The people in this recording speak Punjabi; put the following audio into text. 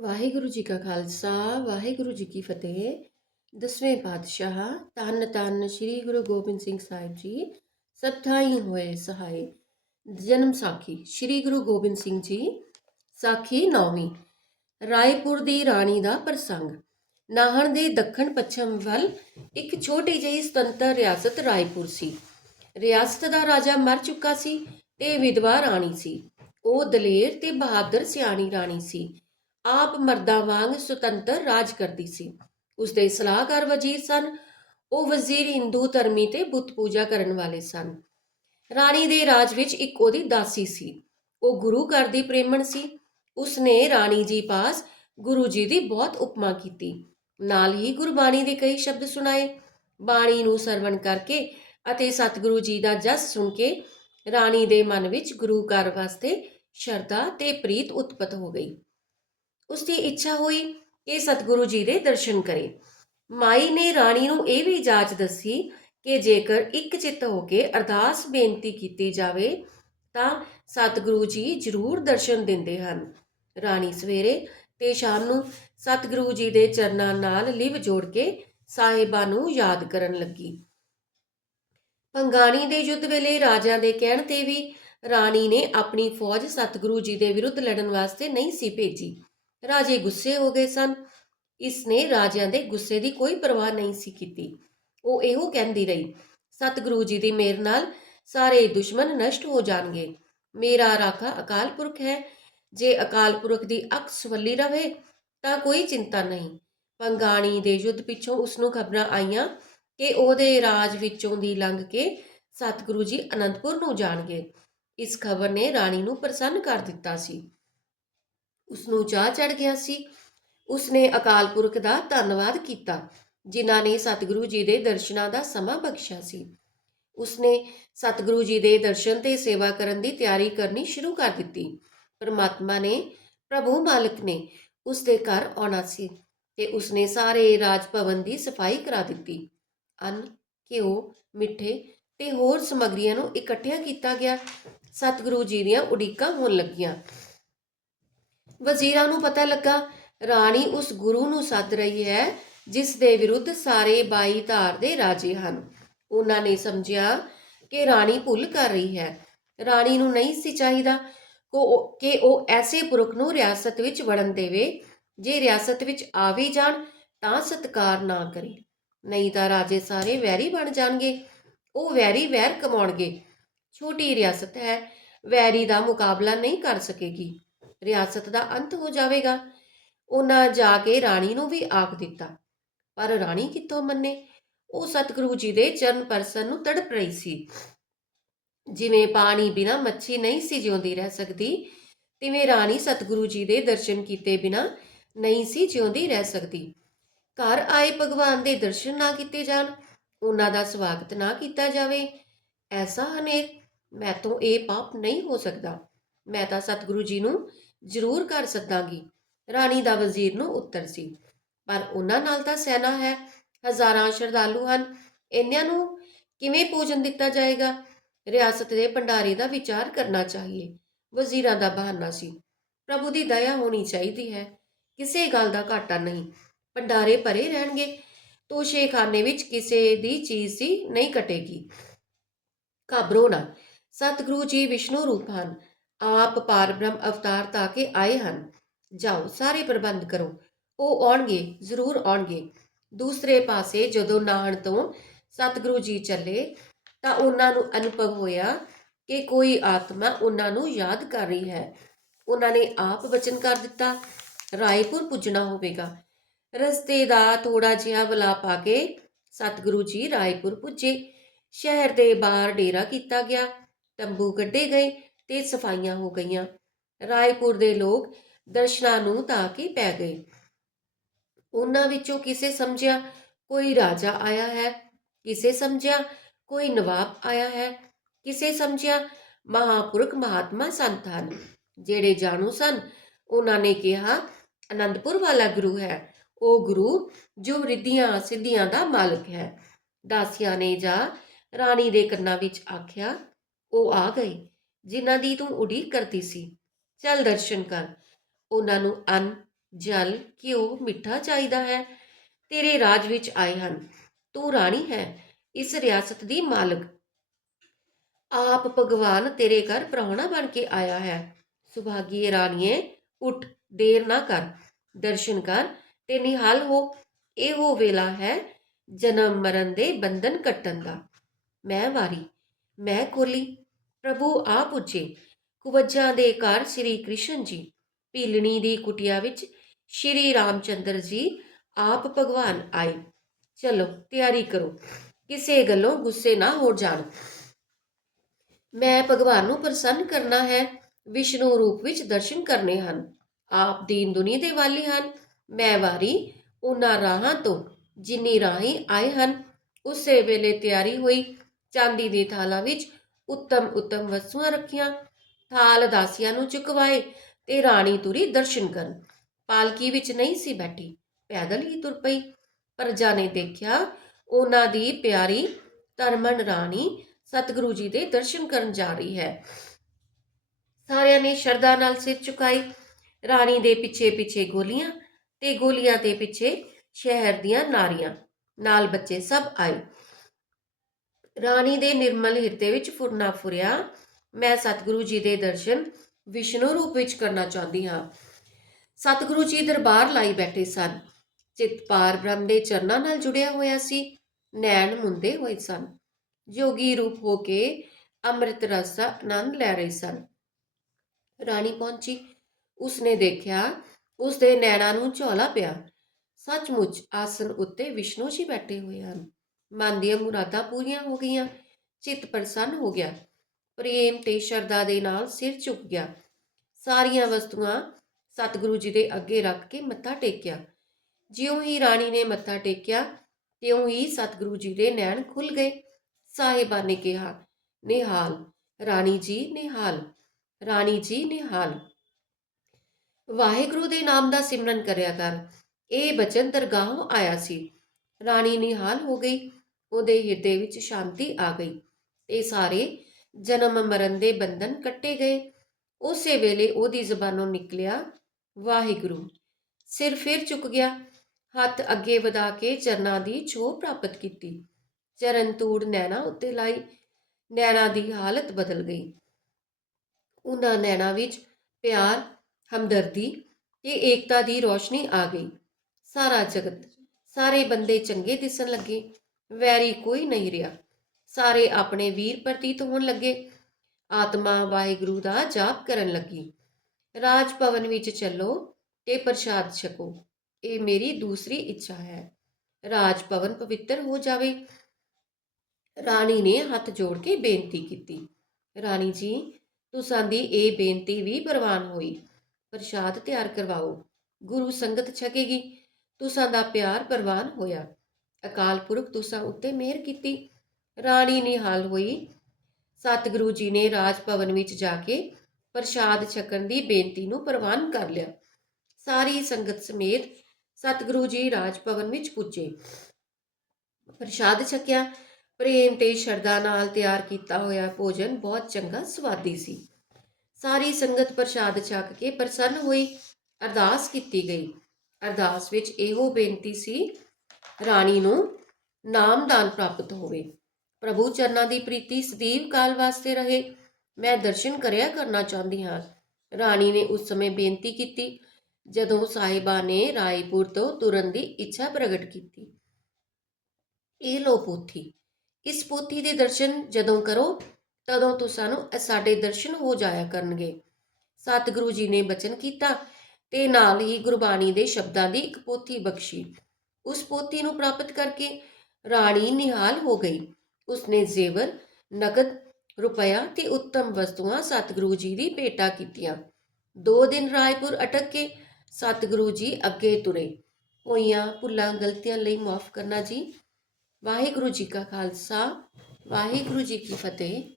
ਵਾਹਿਗੁਰੂ ਜੀ ਕਾ ਖਾਲਸਾ, ਵਾਹਿਗੁਰੂ ਜੀ ਕੀ ਫਤਿਹ। ਦਸਵੇਂ ਪਾਤਸ਼ਾਹ, ਧੰਨ ਧੰਨ ਸ੍ਰੀ ਗੁਰੂ ਗੋਬਿੰਦ ਸਿੰਘ ਸਾਹਿਬ ਜੀ, ਸਭ ਥਾਈਂ ਹੋਏ ਸਹਾਈ। ਜਨਮ ਸਾਖੀ, ਸ੍ਰੀ ਗੁਰੂ ਗੋਬਿੰਦ ਸਿੰਘ ਜੀ, ਸਾਖੀ ਨੌਵੀਂ। ਰਾਏਪੁਰ ਦੀ ਰਾਣੀ ਦਾ ਪ੍ਰਸੰਗ। ਨਾਹਣ ਦੇ ਦੱਖਣ ਪੱਛਮ ਵੱਲ ਇੱਕ ਛੋਟੀ ਜਿਹੀ ਸੁਤੰਤਰ ਰਿਆਸਤ ਰਾਏਪੁਰ ਸੀ। ਰਿਆਸਤ ਦਾ ਰਾਜਾ ਮਰ ਚੁੱਕਾ ਸੀ ਤੇ ਵਿਧਵਾ ਰਾਣੀ ਸੀ। ਉਹ ਦਲੇਰ ਤੇ ਬਹਾਦਰ ਸਿਆਣੀ ਰਾਣੀ ਸੀ। ਆਪ ਮਰਦਾਂ ਵਾਂਗ ਸੁਤੰਤਰ ਰਾਜ ਕਰਦੀ ਸੀ। ਉਸ ਦੇ ਸਲਾਹਕਾਰ ਵਜ਼ੀਰ ਸਨ। ਉਹ ਵਜ਼ੀਰ ਹਿੰਦੂ ਧਰਮੀ ਤੇ ਬੁੱਤ ਪੂਜਾ ਕਰਨ ਵਾਲੇ ਸਨ। ਰਾਣੀ ਦੇ ਰਾਜ ਵਿੱਚ ਇੱਕ ਉਹਦੀ ਦਾਸੀ ਸੀ। ਉਹ ਗੁਰੂ ਘਰ ਦੀ ਪ੍ਰੇਮਣ ਸੀ। ਉਸਨੇ ਰਾਣੀ ਜੀ ਪਾਸ ਗੁਰੂ ਜੀ ਦੀ ਬਹੁਤ ਉਪਮਾ ਕੀਤੀ। ਨਾਲ ਹੀ ਗੁਰਬਾਣੀ ਦੇ ਕਈ ਸ਼ਬਦ ਸੁਣਾਏ। ਬਾਣੀ ਨੂੰ ਸਰਵਣ ਕਰਕੇ ਅਤੇ ਸਤਿਗੁਰੂ ਜੀ ਦਾ ਜਸ ਸੁਣ ਕੇ ਰਾਣੀ ਦੇ ਮਨ ਵਿੱਚ ਗੁਰੂ ਘਰ ਵਾਸਤੇ ਸ਼ਰਧਾ ਤੇ ਪ੍ਰੀਤ ਉਤਪਤ ਹੋ ਗਈ। ਉਸ ਦੀ ਇੱਛਾ ਹੋਈ ਕਿ ਸਤਿਗੁਰੂ ਜੀ ਦੇ ਦਰਸ਼ਨ ਕਰੇ। ਮਾਈ ਨੇ ਰਾਣੀ ਨੂੰ ਇਹ ਵੀ ਜਾਚ ਦੱਸੀ ਕਿ ਜੇਕਰ ਇੱਕ ਚਿੱਤ ਹੋ ਕੇ ਅਰਦਾਸ ਬੇਨਤੀ ਕੀਤੀ ਜਾਵੇ, ਤਾਂ ਸਤਿਗੁਰੂ ਜੀ ਜ਼ਰੂਰ ਦਰਸ਼ਨ ਦਿੰਦੇ ਹਨ। ਰਾਣੀ ਸਵੇਰੇ ਤੇ ਸ਼ਾਮ ਨੂੰ ਸਤਿਗੁਰੂ ਜੀ ਦੇ ਚਰਨਾਂ ਨਾਲ ਲਿਵ ਜੋੜ ਕੇ ਸਾਹਿਬਾਂ ਨੂੰ ਯਾਦ ਕਰਨ ਲੱਗੀ। ਪੰਗਾਣੀ ਦੇ ਯੁੱਧ ਵੇਲੇ ਰਾਜਿਆਂ ਦੇ ਕਹਿਣ ਤੇ ਵੀ ਰਾਣੀ ਨੇ ਆਪਣੀ ਫੌਜ ਸਤਿਗੁਰੂ ਜੀ ਦੇ ਵਿਰੁੱਧ ਲੜਨ ਵਾਸਤੇ ਨਹੀਂ ਸੀ ਭੇਜੀ। ਰਾਜੇ ਗੁੱਸੇ ਹੋ ਗਏ ਸਨ। ਇਸ ਨੇ ਰਾਜਿਆਂ ਦੇ ਗੁੱਸੇ ਦੀ ਕੋਈ ਪਰਵਾਹ ਨਹੀਂ ਸੀ ਕੀਤੀ। ਉਹ ਇਹੋ ਕਹਿੰਦੀ ਰਹੀ, ਸਤਿਗੁਰੂ ਜੀ ਦੀ ਮਿਹਰ ਨਾਲ ਸਾਰੇ ਦੁਸ਼ਮਣ ਨਸ਼ਟ ਹੋ ਜਾਣਗੇ। ਮੇਰਾ ਰਾਖਾ ਅਕਾਲ ਪੁਰਖ ਹੈ। ਜੇ ਅਕਾਲ ਪੁਰਖ ਦੀ ਅੱਖ ਸਵੱਲੀ ਰਵੇ ਤਾਂ ਕੋਈ ਚਿੰਤਾ ਨਹੀਂ। ਪੰਗਾਣੀ ਦੇ ਯੁੱਧ ਪਿੱਛੋਂ ਉਸ ਨੂੰ ਖਬਰਾਂ ਆਈਆਂ ਕਿ ਉਹਦੇ ਰਾਜ ਵਿੱਚੋਂ ਦੀ ਲੰਘ ਕੇ ਸਤਿਗੁਰੂ ਜੀ ਅਨੰਦਪੁਰ ਨੂੰ ਜਾਣਗੇ। ਇਸ ਖਬਰ ਨੇ ਰਾਣੀ ਨੂੰ ਪ੍ਰਸੰਨ ਕਰ ਦਿੱਤਾ ਸੀ। ਉਸ ਨੂੰ ਚਾਹ ਚੜ ਗਿਆ ਸੀ। ਉਸਨੇ ਅਕਾਲ ਪੁਰਖ ਦਾ ਧੰਨਵਾਦ ਕੀਤਾ, ਜਿਨ੍ਹਾਂ ਨੇ ਸਤਿਗੁਰੂ ਜੀ ਦੇ ਦਰਸ਼ਨਾਂ ਦਾ ਸਮਾਂ ਬਖਸ਼ਿਆ ਸੀ। ਉਸਨੇ ਸਤਿਗੁਰੂ ਜੀ ਦੇ ਦਰਸ਼ਨ ਤੇ ਸੇਵਾ ਕਰਨ ਦੀ ਤਿਆਰੀ ਕਰਨੀ ਸ਼ੁਰੂ ਕਰ ਦਿੱਤੀ। ਪਰਮਾਤਮਾ ਨੇ, ਪ੍ਰਭੂ ਮਾਲਕ ਨੇ ਉਸ ਦੇ ਘਰ ਆਉਣਾ ਸੀ ਤੇ ਉਸਨੇ ਸਾਰੇ ਰਾਜ ਭਵਨ ਦੀ ਸਫ਼ਾਈ ਕਰਾ ਦਿੱਤੀ। ਅੰਨ, ਘਿਓ, ਮਿੱਠੇ ਤੇ ਹੋਰ ਸਮੱਗਰੀਆਂ ਨੂੰ ਇਕੱਠਿਆਂ ਕੀਤਾ ਗਿਆ। ਸਤਿਗੁਰੂ ਜੀ ਦੀਆਂ ਉਡੀਕਾਂ ਹੋਣ ਲੱਗੀਆਂ। ਵਜ਼ੀਰਾਂ ਨੂੰ ਪਤਾ ਲੱਗਾ, ਰਾਣੀ ਉਸ ਗੁਰੂ ਨੂੰ ਸੱਦ ਰਹੀ ਹੈ, ਜਿਸ ਦੇ ਵਿਰੁੱਧ ਸਾਰੇ ਬਾਈ ਧਾਰ ਦੇ ਰਾਜੇ ਹਨ। ਉਹਨਾਂ ਨੇ ਸਮਝਿਆ ਕਿ ਰਾਣੀ ਭੁੱਲ ਕਰ ਰਹੀ ਹੈ। ਰਾਣੀ ਨੂੰ ਨਹੀਂ ਸੀ ਚਾਹੀਦਾ ਕਿ ਉਹ ਐਸੇ ਪੁਰਖ ਨੂੰ ਰਿਆਸਤ ਵਿੱਚ ਵੜਨ ਦੇਵੇ। ਜੇ ਰਿਆਸਤ ਵਿੱਚ ਆ ਵੀ ਜਾਣ, ਤਾਂ ਸਤਕਾਰ ਨਾ ਕਰੇ। ਨਹੀਂ ਤਾਂ ਰਾਜੇ ਸਾਰੇ ਵੈਰੀ ਬਣ ਜਾਣਗੇ। ਉਹ ਵੈਰੀ ਵੈਰ ਕਮਾਉਣਗੇ। ਛੋਟੀ ਰਿਆਸਤ ਹੈ, ਵੈਰੀ ਦਾ ਮੁਕਾਬਲਾ ਨਹੀਂ ਕਰ ਸਕੇਗੀ। ਰਿਆਸਤ ਦਾ ਅੰਤ ਹੋ ਜਾਵੇਗਾ। ਉਹਨਾਂ ਜਾ ਕੇ ਰਾਣੀ ਨੂੰ ਵੀ ਆਖ ਦਿੱਤਾ। ਪਰ ਰਾਣੀ ਕਿੱਥੋਂ ਮੰਨੇ? ਉਹ ਸਤਿਗੁਰੂ ਜੀ ਦੇ ਚਰਨ ਪਰਸਨ ਨੂੰ ਤੜਪ ਰਹੀ ਸੀ। ਜਿਵੇਂ ਪਾਣੀ ਬਿਨਾ ਮੱਛੀ ਨਹੀਂ ਸੀ ਜਿਉਂਦੀ ਰਹਿ ਸਕਦੀ, ਤਿਵੇਂ ਰਾਣੀ ਸਤਿਗੁਰੂ ਜੀ ਦੇ ਦਰਸ਼ਨ ਕੀਤੇ ਬਿਨਾ ਨਹੀਂ ਸੀ ਜਿਉਂਦੀ ਰਹਿ ਸਕਦੀ। ਘਰ ਆਏ ਭਗਵਾਨ ਦੇ ਦਰਸ਼ਨ ਨਾ ਕੀਤੇ ਜਾਣ, ਉਹਨਾਂ ਦਾ ਸਵਾਗਤ ਨਾ ਕੀਤਾ ਜਾਵੇ। ਐਸਾ ਹਨੇਰ, ਮੈਂ ਤੋਂ ਇਹ ਪਾਪ ਨਹੀਂ ਹੋ ਸਕਦਾ। ਮੈਂ ਤਾਂ ਸਤਿਗੁਰੂ ਜੀ ਨੂੰ ਜ਼ਰੂਰ ਕਰ ਸੱਦਾਂਗੀ। ਰਾਣੀ ਦਾ ਵਜ਼ੀਰ ਨੂੰ ਉੱਤਰ ਸੀ। ਪਰ ਉਹਨਾਂ ਨਾਲ ਤਾਂ ਸੈਨਾ ਹੈ। ਹਜ਼ਾਰਾਂ ਸ਼ਰਧਾਲੂ ਹਨ। ਇੰਨਿਆਂ ਨੂੰ ਕਿਵੇਂ ਭੋਜਨ ਦਿੱਤਾ ਜਾਏਗਾ? ਰਿਆਸਤ ਦੇ ਭੰਡਾਰੇ ਦਾ ਵਿਚਾਰ ਕਰਨਾ ਚਾਹੀਏ। ਵਜ਼ੀਰਾਂ ਦਾ ਬਹਾਨਾ ਸੀ। ਪ੍ਰਭੂ ਦੀ ਦਇਆ ਹੋਣੀ ਚਾਹੀਦੀ ਹੈ। ਕਿਸੇ ਗੱਲ ਦਾ ਘਾਟਾ ਨਹੀਂ। ਭੰਡਾਰੇ ਭਰੇ ਰਹਿਣਗੇ। ਤੋਸ਼ੇਖਾਨੇ ਵਿੱਚ ਕਿਸੇ ਦੀ ਚੀਜ਼ ਸੀ, ਨਹੀਂ ਕਟੇਗੀ। ਘਬਰੋ ਨਾ। ਸਤਿਗੁਰੂ ਜੀ ਵਿਸ਼ਨੂੰ ਰੂਪ ਹਨ। ਆਪ ਪਾਰਬ੍ਰਹਮ ਅਵਤਾਰ ਤਾਂ ਕੇ ਆਏ ਹਨ। ਜਾਓ, ਸਾਰੇ ਪ੍ਰਬੰਧ ਕਰੋ। ਉਹ ਆਉਣਗੇ, ਜ਼ਰੂਰ ਆਉਣਗੇ। ਦੂਸਰੇ ਪਾਸੇ ਜਦੋਂ ਨਾਹਣ ਤੋਂ ਸਤਿਗੁਰੂ ਜੀ ਚੱਲੇ, ਤਾਂ ਉਹਨਾਂ ਨੂੰ ਅਨੁਭਵ ਹੋਇਆ ਕਿ ਕੋਈ ਆਤਮਾ ਉਹਨਾਂ ਨੂੰ ਯਾਦ ਕਰ ਰਹੀ ਹੈ। ਉਹਨਾਂ ਨੇ ਆਪ ਵਚਨ ਕਰ ਦਿੱਤਾ, ਰਾਏਪੁਰ ਪੁੱਜਣਾ ਹੋਵੇਗਾ। ਰਸਤੇ ਦਾ ਥੋੜਾ ਜਿਹਾ ਬਲਾ ਪਾ ਕੇ ਸਤਿਗੁਰੂ ਜੀ ਰਾਏਪੁਰ ਪੁੱਜੇ। ਸ਼ਹਿਰ ਦੇ ਬਾਹਰ ਡੇਰਾ ਕੀਤਾ ਗਿਆ। ਤੰਬੂ ਕੱਢੇ ਗਏ। ਤੇ ਸਫਾਈਆਂ ਹੋ ਗਈਆਂ। ਰਾਏਪੁਰ ਦੇ ਲੋਕ ਦਰਸ਼ਨਾਂ ਨੂੰ ਤਾਂ ਕੇ ਪੈ ਗਏ। ਉਹਨਾਂ ਵਿੱਚੋਂ ਕਿਸੇ ਸਮਝਿਆ ਕੋਈ ਰਾਜਾ ਆਇਆ ਹੈ, ਕਿਸੇ ਸਮਝਿਆ ਕੋਈ ਨਵਾਬ ਆਇਆ ਹੈ, ਕਿਸੇ ਸਮਝਿਆ ਮਹਾਪੁਰਖ ਮਹਾਤਮਾ ਸੰਤ ਹਨ। ਜਿਹੜੇ ਜਾਣੂ ਸਨ, ਉਹਨਾਂ ਨੇ ਕਿਹਾ, ਅਨੰਦਪੁਰ ਵਾਲਾ ਗੁਰੂ ਹੈ। ਉਹ ਗੁਰੂ ਜੋ ਰਿੱਧੀਆਂ ਸਿੱਧੀਆਂ ਦਾ ਮਾਲਕ ਹੈ। ਦਾਸੀਆਂ ਨੇ ਜਾ ਰਾਣੀ ਦੇ ਕੰਨਾਂ ਵਿੱਚ ਆਖਿਆ, ਉਹ ਆ ਗਏ। ਜਿਨ੍ਹਾਂ ਦੀ ਤੂੰ ਉਡੀਕ ਕਰਦੀ ਸੀ। ਚੱਲ ਦਰਸ਼ਨ ਕਰ। ਉਹਨਾਂ ਨੂੰ ਅੰਨ, ਜਲ, ਘਿਓ ਮਿੱਠਾ ਚਾਹੀਦਾ ਹੈ। ਤੇਰੇ ਰਾਜ ਵਿੱਚ ਆਏ ਹਨ। ਤੂੰ ਰਾਣੀ ਹੈ, ਇਸ ਰਿਆਸਤ ਦੀ ਮਾਲਕ। ਆਪ ਭਗਵਾਨ ਤੇਰੇ ਘਰ ਪ੍ਰਾਹੁਣਾ ਬਣ ਕੇ ਆਇਆ ਹੈ। ਸੁਭਾਗੀ ਰਾਣੀਏ, ਉੱਠ, ਦੇਰ ਨਾ ਕਰ। ਦਰਸ਼ਨ ਕਰ, ਤੇ ਨਿਹਾਲ ਹੋ। ਇਹੋ ਵੇਲਾ ਹੈ ਜਨਮ ਮਰਨ ਦੇ ਬੰਧਨ ਕੱਟਣ ਦਾ। ਮੈਂ ਵਾਰੀ, ਮੈਂ ਕੋਲੀ। ਪ੍ਰਭੂ ਆ ਪੁੱਜੇ। ਕੁਵੱਜਾਂ ਦੇ ਘਰ ਸ੍ਰੀ ਕ੍ਰਿਸ਼ਨ ਜੀ, ਭੀਲਣੀ ਦੀ ਕੁਟਿਆ ਵਿੱਚ ਸ਼੍ਰੀ ਰਾਮਚੰਦਰ ਜੀ ਆਪ ਭਗਵਾਨ ਆਏ। ਚਲੋ, ਤਿਆਰੀ ਕਰੋ। ਕਿਸੇ ਗੱਲੋਂ ਗੁੱਸੇ ਨਾ ਹੋ ਜਾਣ। ਮੈਂ ਭਗਵਾਨ ਨੂੰ ਪ੍ਰਸੰਨ ਕਰਨਾ ਹੈ। ਵਿਸ਼ਨੂੰ ਰੂਪ ਵਿੱਚ ਦਰਸ਼ਨ ਕਰਨੇ ਹਨ। ਆਪ ਦੀਨ ਦੁਨੀ ਦੇ ਵਾਲੀ ਹਨ। ਮੈਂ ਵਾਰੀ ਉਹਨਾਂ ਰਾਹਾਂ ਤੋਂ ਜਿੰਨੀ ਰਾਹੀਂ ਆਏ ਹਨ, ਉਸੇ ਵੇਲੇ ਤਿਆਰੀ ਹੋਈ। ਚਾਂਦੀ ਦੇ ਥਾਲਾਂ ਵਿੱਚ ਉੱਤਮ ਉੱਤਮ ਵਸਤੂਆਂ ਰੱਖੀਆਂ, ਥਾਲ ਦਾਸੀਆਂ ਨੂੰ ਚੁਕਵਾਏ ਤੇ ਰਾਣੀ ਤੁਰੀ ਦਰਸ਼ਨ ਕਰਨ। ਪਾਲਕੀ ਵਿੱਚ ਨਹੀਂ ਸੀ ਬੈਠੀ, ਪੈਦਲ ਹੀ ਤੁਰ ਪਈ। ਪ੍ਰਜਾ ਨੇ ਦੇਖਿਆ, ਉਹਨਾਂ ਦੀ ਪਿਆਰੀ ਧਰਮਨ ਰਾਣੀ ਸਤਿਗੁਰੂ ਜੀ ਦੇ ਦਰਸ਼ਨ ਕਰਨ ਜਾ ਰਹੀ ਹੈ। ਸਾਰਿਆਂ ਨੇ ਸ਼ਰਧਾ ਨਾਲ ਸਿਰ ਝੁਕਾਈ ਰਾਣੀ ਦੇ ਪਿੱਛੇ ਪਿੱਛੇ ਗੋਲੀਆਂ ਤੇ ਗੋਲੀਆਂ ਦੇ ਪਿੱਛੇ ਸ਼ਹਿਰ ਦੀਆਂ ਨਾਰੀਆਂ। ਨਾਲ ਬੱਚੇ ਸਭ ਆਏ। ਰਾਣੀ ਦੇ ਨਿਰਮਲ ਹਿਰਦੇ ਵਿੱਚ ਫੁਰਨਾ ਫੁਰਿਆ। ਮੈਂ ਸਤਿਗੁਰੂ ਜੀ ਦੇ ਦਰਸ਼ਨ ਵਿਸ਼ਨੂੰ ਰੂਪ ਵਿੱਚ ਕਰਨਾ ਚਾਹੁੰਦੀ ਹਾਂ। ਸਤਿਗੁਰੂ ਜੀ ਦਰਬਾਰ ਲਾਈ ਬੈਠੇ ਸਨ। ਚਿਤ ਪਾਰ ਬ੍ਰਹਮ ਦੇ ਚਰਨਾਂ ਨਾਲ ਜੁੜਿਆ ਹੋਇਆ ਸੀ। ਨੈਣ ਮੁੰਦੇ ਹੋਏ ਸਨ। ਜੋਗੀ ਰੂਪ ਹੋ ਕੇ ਅੰਮ੍ਰਿਤ ਰਸ ਦਾ ਆਨੰਦ ਲੈ ਰਹੇ ਸਨ। ਰਾਣੀ ਪਹੁੰਚੀ। ਉਸਨੇ ਦੇਖਿਆ, ਉਸਦੇ ਨੈਣਾਂ ਨੂੰ ਝੋਲਾ ਪਿਆ। ਸੱਚਮੁੱਚ ਆਸਨ ਉੱਤੇ ਵਿਸ਼ਨੂੰ ਜੀ ਬੈਠੇ ਹੋਏ ਹਨ। ਮਨ ਦੀਆਂ ਮੁਰਾਦਾਂ ਪੂਰੀਆਂ ਹੋ ਗਈਆਂ, ਚਿੱਤ ਪ੍ਰਸੰਨ ਹੋ ਗਿਆ, ਪ੍ਰੇਮ ਤੇ ਸ਼ਰਧਾ ਦੇ ਨਾਲ ਸਿਰ ਝੁਕ ਗਿਆ। ਸਾਰੀਆਂ ਵਸਤੂਆਂ ਸਤਿਗੁਰੂ ਜੀ ਦੇ ਅੱਗੇ ਰੱਖ ਕੇ ਮੱਥਾ ਟੇਕਿਆ। ਜਿਉਂ ਹੀ ਰਾਣੀ ਨੇ ਮੱਥਾ ਟੇਕਿਆ, ਤਿਉਂ ਹੀ ਸਤਿਗੁਰੂ ਜੀ ਦੇ ਨੈਣ ਖੁੱਲ ਗਏ। ਸਾਹਿਬਾ ਨੇ ਕਿਹਾ, ਨਿਹਾਲ, ਰਾਣੀ ਜੀ ਨਿਹਾਲ, ਰਾਣੀ ਜੀ ਨਿਹਾਲ। ਵਾਹਿਗੁਰੂ ਦੇ ਨਾਮ ਦਾ ਸਿਮਰਨ ਕਰਿਆ ਕਰ। ਇਹ ਬਚਨ ਦਰਗਾਹੋਂ ਆਇਆ ਸੀ। ਰਾਣੀ ਨਿਹਾਲ ਹੋ ਗਈ। ਉਹਦੇ ਹਿਰਦੇ ਵਿੱਚ ਸ਼ਾਂਤੀ ਆ ਗਈ। ਤੇ ਸਾਰੇ ਜਨਮ ਮਰਨ ਦੇ ਬੰਧਨ ਕੱਟੇ ਗਏ। ਉਸੇ ਵੇਲੇ ਉਹਦੀ ਜ਼ਬਾਨੋਂ ਨਿਕਲਿਆ, ਵਾਹਿਗੁਰੂ। ਸਿਰ ਫਿਰ ਝੁਕ ਗਿਆ। ਹੱਥ ਅੱਗੇ ਵਧਾ ਕੇ ਚਰਨਾਂ ਦੀ ਛੋਹ ਪ੍ਰਾਪਤ ਕੀਤੀ। ਚਰਨ ਤੂੜ ਨੈਣਾ ਉੱਤੇ ਲਾਈ। ਨੈਣਾ ਦੀ ਹਾਲਤ ਬਦਲ ਗਈ। ਉਹਨਾਂ ਨੈਣਾ ਵਿੱਚ ਪਿਆਰ, ਹਮਦਰਦੀ, ਤੇ ਏਕਤਾ ਦੀ ਰੋਸ਼ਨੀ ਆ ਗਈ। ਸਾਰਾ ਜਗਤ, ਸਾਰੇ ਬੰਦੇ ਚੰਗੇ ਦਿਸਣ ਲੱਗੇ। ਵੈਰੀ ਕੋਈ ਨਹੀਂ ਰਿਹਾ। ਸਾਰੇ ਆਪਣੇ ਵੀਰ ਪ੍ਰਤੀਤ ਹੋਣ ਲੱਗੇ। ਆਤਮਾ ਵਾਹਿਗੁਰੂ ਦਾ ਜਾਪ ਕਰਨ ਲੱਗੀ। ਰਾਜ ਭਵਨ ਵਿੱਚ ਚੱਲੋ ਤੇ ਪ੍ਰਸ਼ਾਦ ਛਕੋ। ਇਹ ਮੇਰੀ ਦੂਸਰੀ ਇੱਛਾ ਹੈ। ਰਾਜ ਭਵਨ ਪਵਿੱਤਰ ਹੋ ਜਾਵੇ। ਰਾਣੀ ਨੇ ਹੱਥ ਜੋੜ ਕੇ ਬੇਨਤੀ ਕੀਤੀ। ਰਾਣੀ ਜੀ, ਤੁਸਾਂ ਦੀ ਇਹ ਬੇਨਤੀ ਵੀ ਪ੍ਰਵਾਨ ਹੋਈ। ਪ੍ਰਸ਼ਾਦ ਤਿਆਰ ਕਰਵਾਓ। ਗੁਰੂ ਸੰਗਤ ਛਕੇਗੀ। ਤੁਸਾਂ ਦਾ ਪਿਆਰ ਪ੍ਰਵਾਨ ਹੋਇਆ। ਅਕਾਲ ਪੁਰਖ ਤੁਸਾਂ ਉੱਤੇ ਮਿਹਰ ਕੀਤੀ। ਰਾਣੀ ਨਿਹਾਲ ਹੋਈ। ਸਤਿਗੁਰੂ ਜੀ ਨੇ ਰਾਜ ਭਵਨ ਵਿੱਚ ਜਾ ਕੇ ਪ੍ਰਸ਼ਾਦ ਛਕਣ ਦੀ ਬੇਨਤੀ ਨੂੰ ਪ੍ਰਵਾਨ ਕਰ ਲਿਆ। ਸਾਰੀ ਸੰਗਤ ਸਮੇਤ ਸਤਿਗੁਰੂ ਜੀ ਰਾਜ ਭਵਨ ਵਿੱਚ ਪੁੱਜੇ। ਪ੍ਰਸ਼ਾਦ ਛਕਿਆ। ਪ੍ਰੇਮ ਤੇ ਸ਼ਰਧਾ ਨਾਲ ਤਿਆਰ ਕੀਤਾ ਹੋਇਆ ਭੋਜਨ ਬਹੁਤ ਚੰਗਾ ਸਵਾਦੀ ਸੀ। ਸਾਰੀ ਸੰਗਤ ਪ੍ਰਸ਼ਾਦ ਛਕ ਕੇ ਪ੍ਰਸੰਨ ਹੋਈ। ਅਰਦਾਸ ਕੀਤੀ ਗਈ। ਅਰਦਾਸ ਵਿੱਚ ਇਹੋ ਬੇਨਤੀ ਸੀ ਰਾਣੀ ਨੂੰ ਨਾਮਦਾਨ ਪ੍ਰਾਪਤ ਹੋਵੇ। ਪ੍ਰਭੂ ਚਰਨਾਂ ਦੀ ਪ੍ਰੀਤੀ ਸਦੀਵ ਕਾਲ ਵਾਸਤੇ ਰਹੇ। ਮੈਂ ਦਰਸ਼ਨ ਕਰਿਆ ਕਰਨਾ ਚਾਹੁੰਦੀ ਹਾਂ। ਰਾਣੀ ਨੇ ਉਸ ਸਮੇਂ ਬੇਨਤੀ ਕੀਤੀ, ਜਦੋਂ ਸਾਹਿਬਾ ਨੇ ਰਾਏਪੁਰ ਤੋਂ ਤੁਰਨ ਦੀ ਇੱਛਾ ਪ੍ਰਗਟ ਕੀਤੀ। ਇਹ ਲੋ ਪੋਥੀ। ਇਸ ਪੋਥੀ ਦੇ ਦਰਸ਼ਨ ਜਦੋਂ ਕਰੋ, ਤਦੋਂ ਤੁਸਾਂ ਸਾਨੂੰ ਸਾਡੇ ਦਰਸ਼ਨ ਹੋ ਜਾਇਆ ਕਰਨਗੇ। ਸਤਿਗੁਰੂ ਜੀ ਨੇ ਬਚਨ ਕੀਤਾ ਤੇ ਨਾਲ ਹੀ ਗੁਰਬਾਣੀ ਦੇ ਸ਼ਬਦਾਂ ਦੀ ਇੱਕ ਪੋਥੀ ਬਖਸ਼ੀ। ਉਸ ਪੋਤੀ ਨੂੰ ਪ੍ਰਾਪਤ ਕਰਕੇ ਰਾਣੀ ਨਿਹਾਲ ਹੋ ਗਈ। ਉਸਨੇ ਜ਼ੇਵਰ ਨਗਦ ਰੁਪਇਆ ਤੇ ਉੱਤਮ ਵਸਤੂਆਂ ਸਤਿਗੁਰੂ ਜੀ ਦੀ ਭੇਟਾ ਕੀਤੀਆਂ। ਦੋ ਦਿਨ ਰਾਏਪੁਰ ਅਟਕ ਕੇ ਸਤਿਗੁਰੂ ਜੀ ਅੱਗੇ ਤੁਰੇ। ਹੋਈਆਂ ਭੁੱਲਾਂ ਗਲਤੀਆਂ ਲਈ ਮਾਫ ਕਰਨਾ ਜੀ। ਵਾਹਿਗੁਰੂ ਜੀ ਕਾ ਖਾਲਸਾ, ਵਾਹਿਗੁਰੂ ਜੀ ਕੀ ਫਤਿਹ।